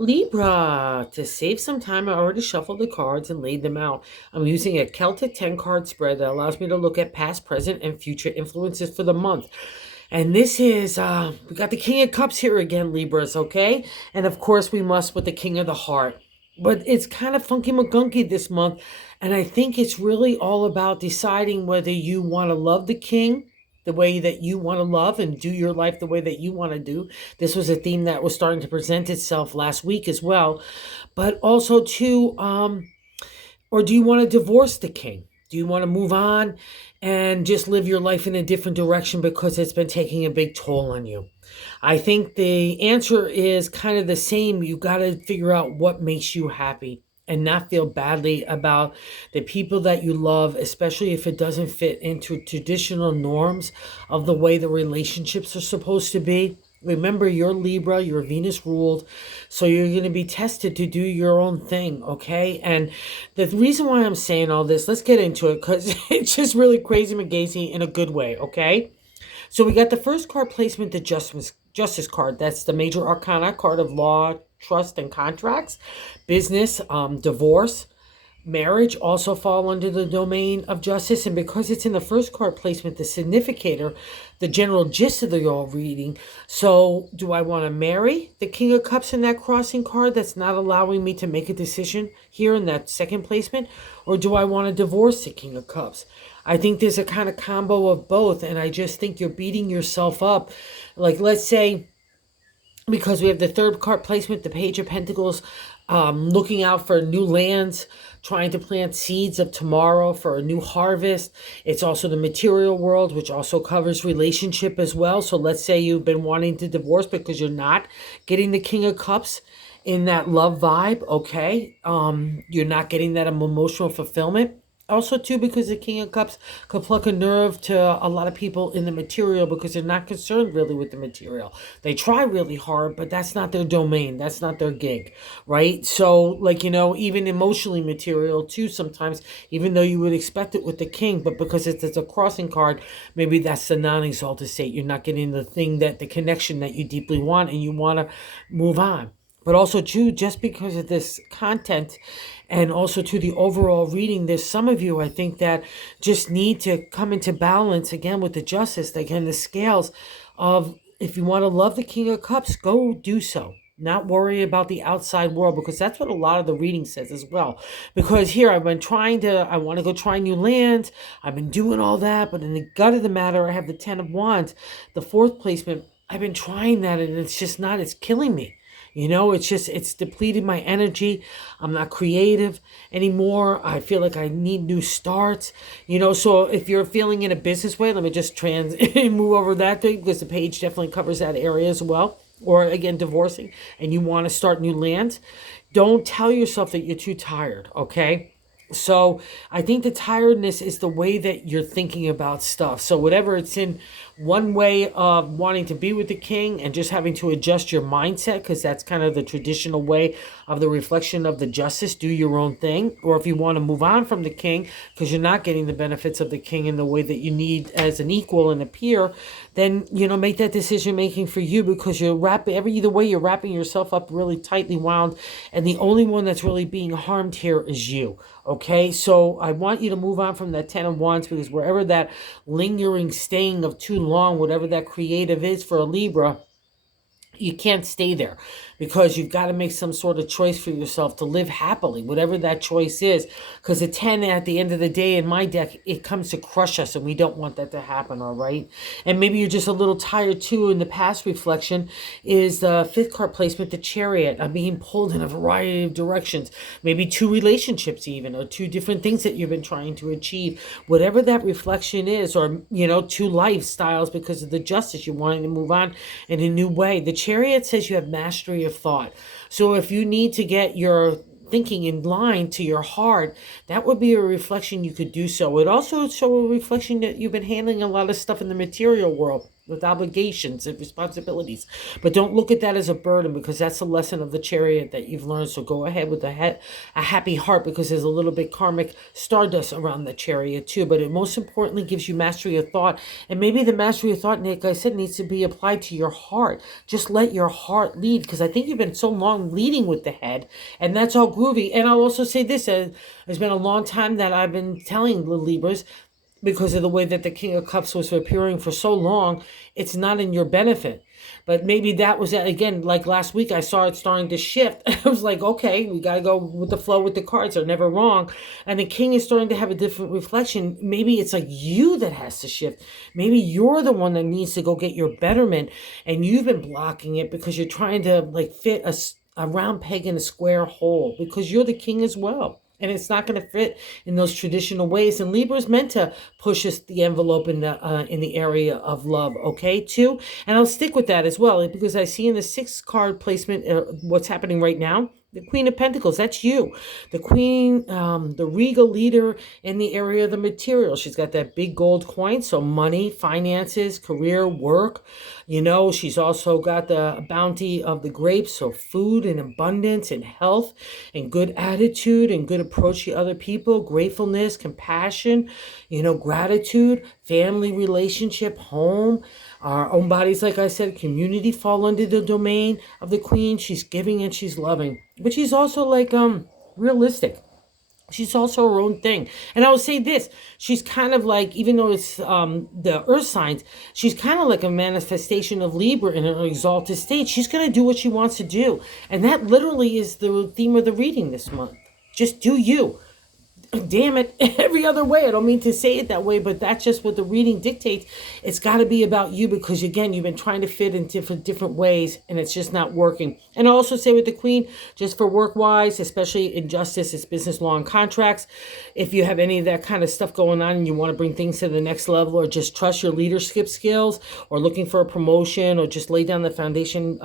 Libra, to save some time, I already shuffled the cards and laid them out. I'm using a Celtic 10 card spread that allows me to look at past, present, and future influences for the month. And this is, we got the King of Cups here again, Libras, okay? And of course, we must with the King of the Heart. But it's kind of funky McGunky this month. And I think it's really all about deciding whether you want to love the King the way that you want to love and do your life the way that you want to do. This was a theme that was starting to present itself last week as well. But also, too, or do you want to divorce the king? Do you want to move on and just live your life in a different direction because it's been taking a big toll on you? I think the answer is kind of the same. You got to figure out what makes you happy and not feel badly about the people that you love, especially if it doesn't fit into traditional norms of the way the relationships are supposed to be. Remember, you're Libra, you're Venus ruled, so you're going to be tested to do your own thing, okay? And the reason why I'm saying all this, let's get into it because it's just really crazy McGazy in a good way, okay? So we got the first card placement, the Justice card. That's the major arcana card of law, trust, and contracts, business, divorce, marriage also fall under the domain of justice. And because it's in the first card placement, the significator, the general gist of the all reading. So do I want to marry the King of Cups in that crossing card that's not allowing me to make a decision here in that second placement? Or do I want to divorce the King of Cups? I think there's a kind of combo of both. And I just think you're beating yourself up. Like, let's say, because we have the third card placement, the Page of Pentacles, looking out for new lands, trying to plant seeds of tomorrow for a new harvest. It's also the material world, which also covers relationship as well. So let's say you've been wanting to divorce because you're not getting the King of Cups in that love vibe, okay? You're not getting that emotional fulfillment. Also, too, because the King of Cups could pluck a nerve to a lot of people in the material because they're not concerned really with the material. They try really hard, but that's not their domain. That's not their gig, right? So, like, even emotionally material, too, sometimes, even though you would expect it with the King, but because it's a crossing card, maybe that's the non-exalted state. You're not getting the thing the connection that you deeply want, and you want to move on. But also, too, just because of this content and also to the overall reading, there's some of you, I think, that just need to come into balance again with the justice, again, the scales of if you want to love the King of Cups, go do so. Not worry about the outside world, because that's what a lot of the reading says as well. Because here I want to go try new lands. I've been doing all that, but in the gut of the matter, I have the 10 of Wands, the fourth placement. I've been trying that and it's killing me. It's depleted my energy. I'm not creative anymore. I feel like I need new starts. So if you're feeling in a business way, let me just move over that thing because the page definitely covers that area as well. Or again, divorcing and you want to start new lands. Don't tell yourself that you're too tired, okay? So I think the tiredness is the way that you're thinking about stuff. So whatever it's in one way of wanting to be with the king and just having to adjust your mindset, because that's kind of the traditional way of the reflection of the justice, do your own thing. Or if you want to move on from the king because you're not getting the benefits of the king in the way that you need as an equal and a peer, then, make that decision making for you, because either way you're wrapping yourself up really tightly wound. And the only one that's really being harmed here is you. Okay, so I want you to move on from that 10 of Wands, because wherever that lingering staying of too long, whatever that creative is for a Libra, you can't stay there, because you've got to make some sort of choice for yourself to live happily, whatever that choice is. Because a 10 at the end of the day in my deck, it comes to crush us, and we don't want that to happen, all right? And maybe you're just a little tired too. In the past reflection is the fifth card placement, the Chariot. I'm being pulled in a variety of directions, maybe two relationships even, or two different things that you've been trying to achieve, whatever that reflection is, or two lifestyles because of the justice, you're wanting to move on in a new way. The Chariot says you have mastery of thought. So if you need to get your thinking in line to your heart, that would be a reflection you could do so. It also show a reflection that you've been handling a lot of stuff in the material world with obligations and responsibilities. But don't look at that as a burden, because that's a lesson of the Chariot that you've learned. So go ahead with a happy heart, because there's a little bit karmic stardust around the Chariot too. But it most importantly gives you mastery of thought. And maybe the mastery of thought, Nick, I said, needs to be applied to your heart. Just let your heart lead, because I think you've been so long leading with the head, and that's all groovy. And I'll also say this, it's been a long time that I've been telling the Libras, because of the way that the King of Cups was appearing for so long, it's not in your benefit. But maybe that was, again, like last week, I saw it starting to shift. I was like, okay, we got to go with the flow with the cards. They're never wrong. And the King is starting to have a different reflection. Maybe it's like you that has to shift. Maybe you're the one that needs to go get your betterment, and you've been blocking it because you're trying to like fit a round peg in a square hole, because you're the King as well. And it's not going to fit in those traditional ways. And Libra is meant to push us the envelope in the area of love, okay, too. And I'll stick with that as well, because I see in the 6 card placement what's happening right now. The Queen of Pentacles, that's you. The Queen, the regal leader in the area of the material. She's got that big gold coin, so money, finances, career, work. You know, she's also got the bounty of the grapes, so food and abundance and health and good attitude and good approach to other people, gratefulness, compassion, you know, gratitude, family relationship, home, our own bodies, like I said, community fall under the domain of the Queen. She's giving and she's loving. But she's also like realistic. She's also her own thing. And I will say this, she's kind of like, even though it's the earth signs, she's kind of like a manifestation of Libra in an exalted state. She's going to do what she wants to do. And that literally is the theme of the reading this month. Just do you. Damn it, every other way. I don't mean to say it that way, but that's just what the reading dictates. It's got to be about you, because again, you've been trying to fit in different ways, and it's just not working. And I also say with the Queen, just for work wise, especially in justice, it's business law and contracts. If you have any of that kind of stuff going on and you want to bring things to the next level, or just trust your leadership skills, or looking for a promotion, or just lay down the foundation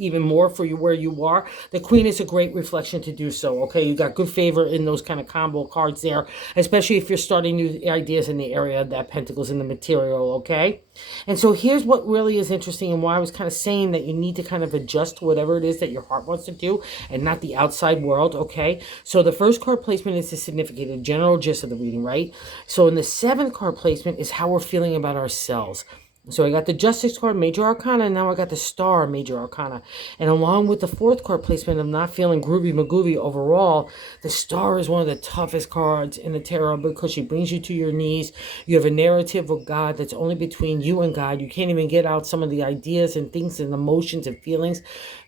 even more for you where you are, the Queen is a great reflection to do so. Okay, you got good favor in those kind of combo cards there, especially if you're starting new ideas in the area of that Pentacles in the material, okay? And so here's what really is interesting, and why I was kind of saying that you need to kind of adjust to whatever it is that your heart wants to do and not the outside world, okay? So the first card placement is the significant, general gist of the reading, right? So in the 7th card placement is how we're feeling about ourselves. So I got the Justice card, Major Arcana, and now I got the Star, Major Arcana. And along with the 4th card placement of not feeling groovy magoovy overall, the Star is one of the toughest cards in the tarot, because she brings you to your knees. You have a narrative of God that's only between you and God. You can't even get out some of the ideas and things and emotions and feelings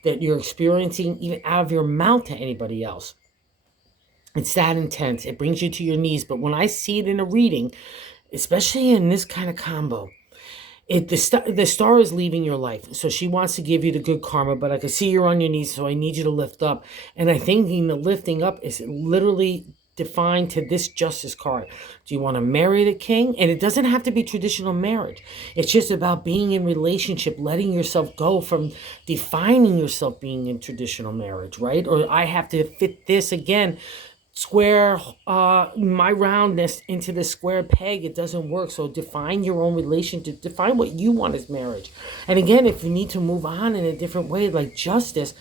that you're experiencing even out of your mouth to anybody else. It's that intense. It brings you to your knees. But when I see it in a reading, especially in this kind of combo, the star is leaving your life. So she wants to give you the good karma, but I can see you're on your knees, so I need you to lift up. And I think the lifting up is literally defined to this Justice card. Do you want to marry the King? And it doesn't have to be traditional marriage. It's just about being in relationship, letting yourself go from defining yourself being in traditional marriage, right? Or I have to fit this again, square my roundness into the square peg. It doesn't work. So define your own relationship, define what you want as marriage. And again, if you need to move on in a different way, like Justice,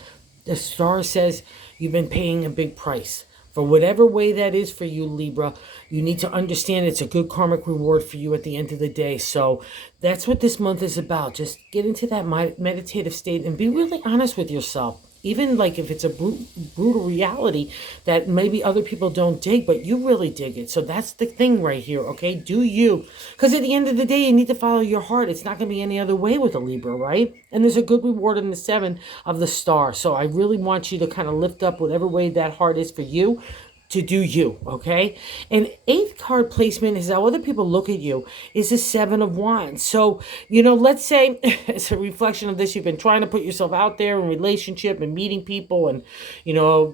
the Star says you've been paying a big price. For whatever way that is for you, Libra, you need to understand it's a good karmic reward for you at the end of the day. So that's what this month is about. Just get into that meditative state and be really honest with yourself. Even like if it's a brutal reality that maybe other people don't dig, but you really dig it. So that's the thing right here, okay? Do you. Because at the end of the day, you need to follow your heart. It's not going to be any other way with a Libra, right? And there's a good reward in the 7 of the Star. So I really want you to kind of lift up whatever way that heart is for you, to do you, okay? And 8th card placement is how other people look at you, is the 7 of Wands. So, you know, let's say it's a reflection of this. You've been trying to put yourself out there in relationship and meeting people and, you know,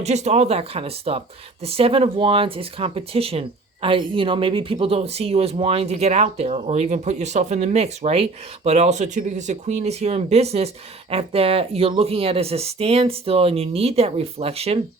just all that kind of stuff. The 7 of Wands is competition. Maybe people don't see you as wanting to get out there or even put yourself in the mix, right? But also too, because the Queen is here in business, at that you're looking at as a standstill and you need that reflection.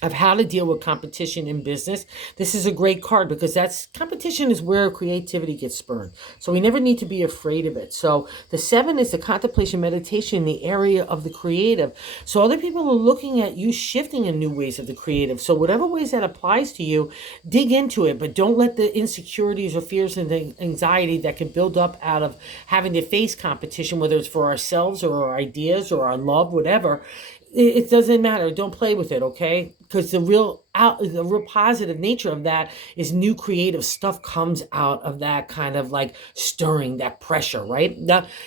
of how to deal with competition in business. This is a great card because that's competition is where creativity gets spurned. So we never need to be afraid of it. So the 7 is the contemplation meditation in the area of the creative. So other people are looking at you shifting in new ways of the creative. So whatever ways that applies to you, dig into it, but don't let the insecurities or fears and the anxiety that can build up out of having to face competition, whether it's for ourselves or our ideas or our love, whatever, it doesn't matter. Don't play with it, okay? Because the real positive nature of that is new creative stuff comes out of that kind of like stirring, that pressure, right?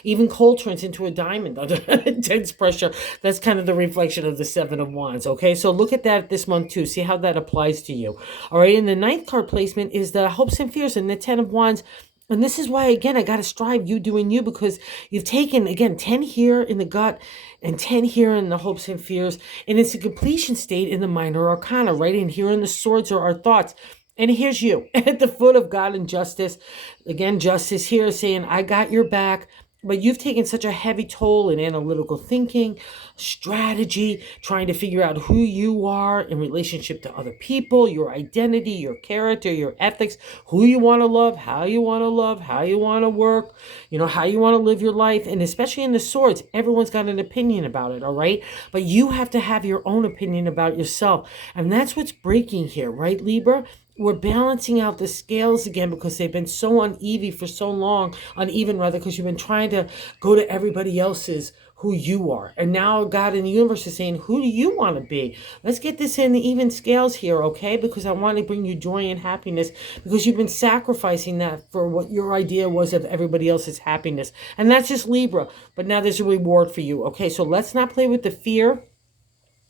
Even coal turns into a diamond under intense pressure. That's kind of the reflection of the 7 of Wands, okay? So look at that this month too. See how that applies to you. All right, and the ninth card placement is the hopes and fears, and the 10 of Wands. And this is why, again, I got to strive you doing you, because you've taken, again, 10 here in the gut and 10 here in the hopes and fears. And it's a completion state in the minor arcana, right? And here in the swords are our thoughts. And here's you at the foot of God and justice. Again, justice here saying, I got your back. But you've taken such a heavy toll in analytical thinking, strategy, trying to figure out who you are in relationship to other people, your identity, your character, your ethics, who you want to love, how you want to love, how you want to work, how you want to live your life. And especially in the swords, everyone's got an opinion about it, all right? But you have to have your own opinion about yourself. And that's what's breaking here, right, Libra? We're balancing out the scales again because they've been so uneven for so long, because you've been trying to go to everybody else's who you are. And now God in the universe is saying, who do you want to be? Let's get this in the even scales here, okay? Because I want to bring you joy and happiness, because you've been sacrificing that for what your idea was of everybody else's happiness. And that's just Libra. But now there's a reward for you, okay? So let's not play with the fear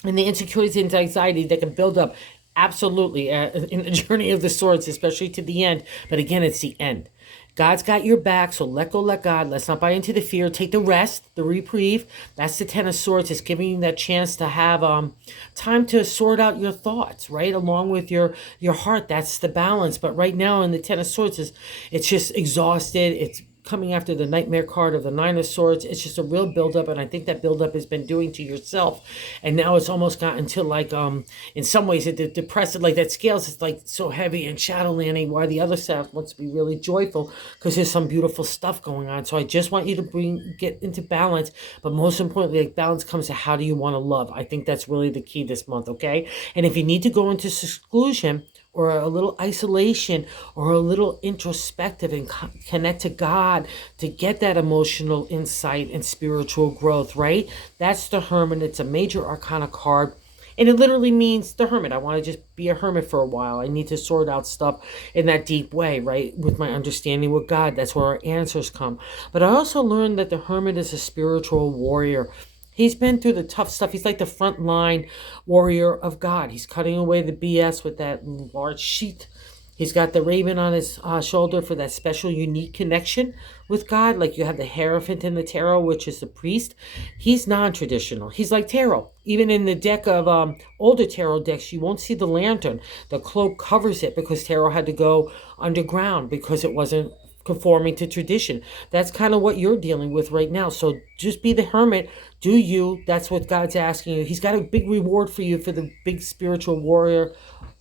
and the insecurities and anxiety that can build up. Absolutely, in the journey of the swords, especially to the end. But again, it's the end. God's got your back, so let go, let God. Let's not buy into the fear. Take the rest, the reprieve. That's the 10 of Swords. It's giving you that chance to have time to sort out your thoughts, right? Along with your heart. That's the balance. But right now in the 10 of Swords, it's just exhausted. It's coming after the nightmare card of the 9 of Swords. It's just a real buildup, and I think that buildup has been doing to yourself. And now it's almost gotten to like, in some ways, it depressed, like that scales is like so heavy and shadowlandy, while the other side wants to be really joyful because there's some beautiful stuff going on. So I just want you to get into balance, but most importantly, like balance comes to how do you want to love. I think that's really the key this month, okay? And if you need to go into seclusion, or a little isolation, or a little introspective, and connect to God to get that emotional insight and spiritual growth, right? That's the Hermit. It's a major arcana card. And it literally means the hermit. I want to just be a hermit for a while. I need to sort out stuff in that deep way, right? With my understanding with God. That's where our answers come. But I also learned that the hermit is a spiritual warrior. He's been through the tough stuff. He's like the front line warrior of God. He's cutting away the BS with that large sheath. He's got the raven on his shoulder for that special, unique connection with God. Like you have the Hierophant in the tarot, which is the priest. He's non-traditional. He's like tarot. Even in the deck of older tarot decks, you won't see the lantern. The cloak covers it because tarot had to go underground because it wasn't conforming to tradition. That's kind of what you're dealing with right now. So just be the hermit. Do you. That's what God's asking you. He's got a big reward for you for the big spiritual warrior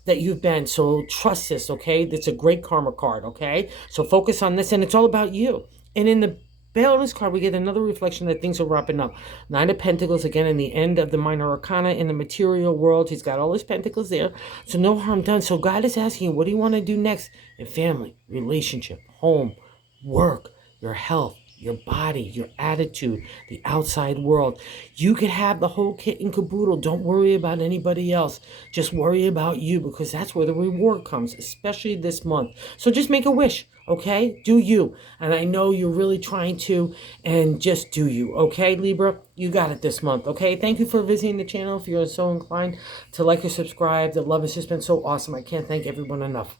that you've been. So trust this, okay? It's a great karma card, okay? So focus on this, and it's all about you. And in the balance card, we get another reflection that things are wrapping up. 9 of Pentacles, again, in the end of the minor arcana in the material world. He's got all his pentacles there. So no harm done. So God is asking you, what do you want to do next in family, relationship, home, work, your health, your body, your attitude, the outside world? You could have the whole kit and caboodle. Don't worry about anybody else. Just worry about you, because that's where the reward comes, especially this month. So just make a wish, okay? Do you. And I know you're really trying to, and just do you, okay, Libra? You got it this month, okay? Thank you for visiting the channel. If you're so inclined to like or subscribe, the love has just been so awesome. I can't thank everyone enough.